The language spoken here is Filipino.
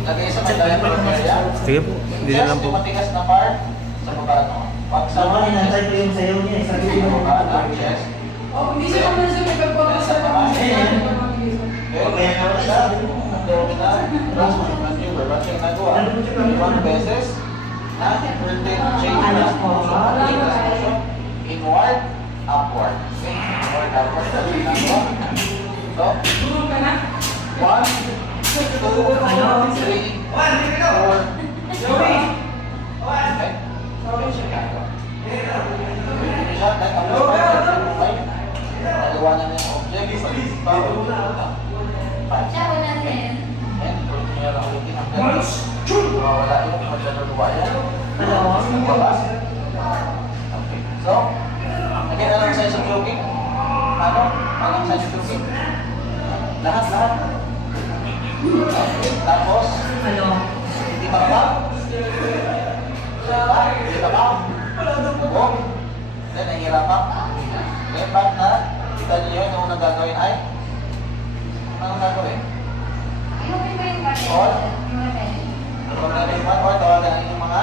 Lagay sa may diaphragm area. Sige po, hindi na lang po. Yung matigas na part sa baba, no? Pag sa Sama, inantay ko yung sayaw niya. Sabi ko yung baba, no? Chest. Hindi siya naman sa may pagpapasal ng Okay, kaya siya. Abdominal. Maneuver. Ba't yung nagawa? One beses. Rotate change na. Inward, upward. Okay, inward, upward. Ba't yung nagawa? So, Durog ka na? 1, 2, 3, 4, 5. Okay? Okay, siya ginagawa. Siya, nagawa na niya yung object. Siya ko natin. And, kung niya lang ulitin ang ganun. Wala yung magdaduluwa yan. Ang baba. Okay. So, again, anong size of jogging? Ano? Anong size of jogging? Lahat. Okay. Tapos, hindi pa. Hindi pa. Oh. Then, nahihirapan. Okay, back na. Kita niyo yun, yung unang gagawin ay? Anong gagawin? Yung may yung bata. All? Yung bata. Kung na yung mga, tawagan yung mga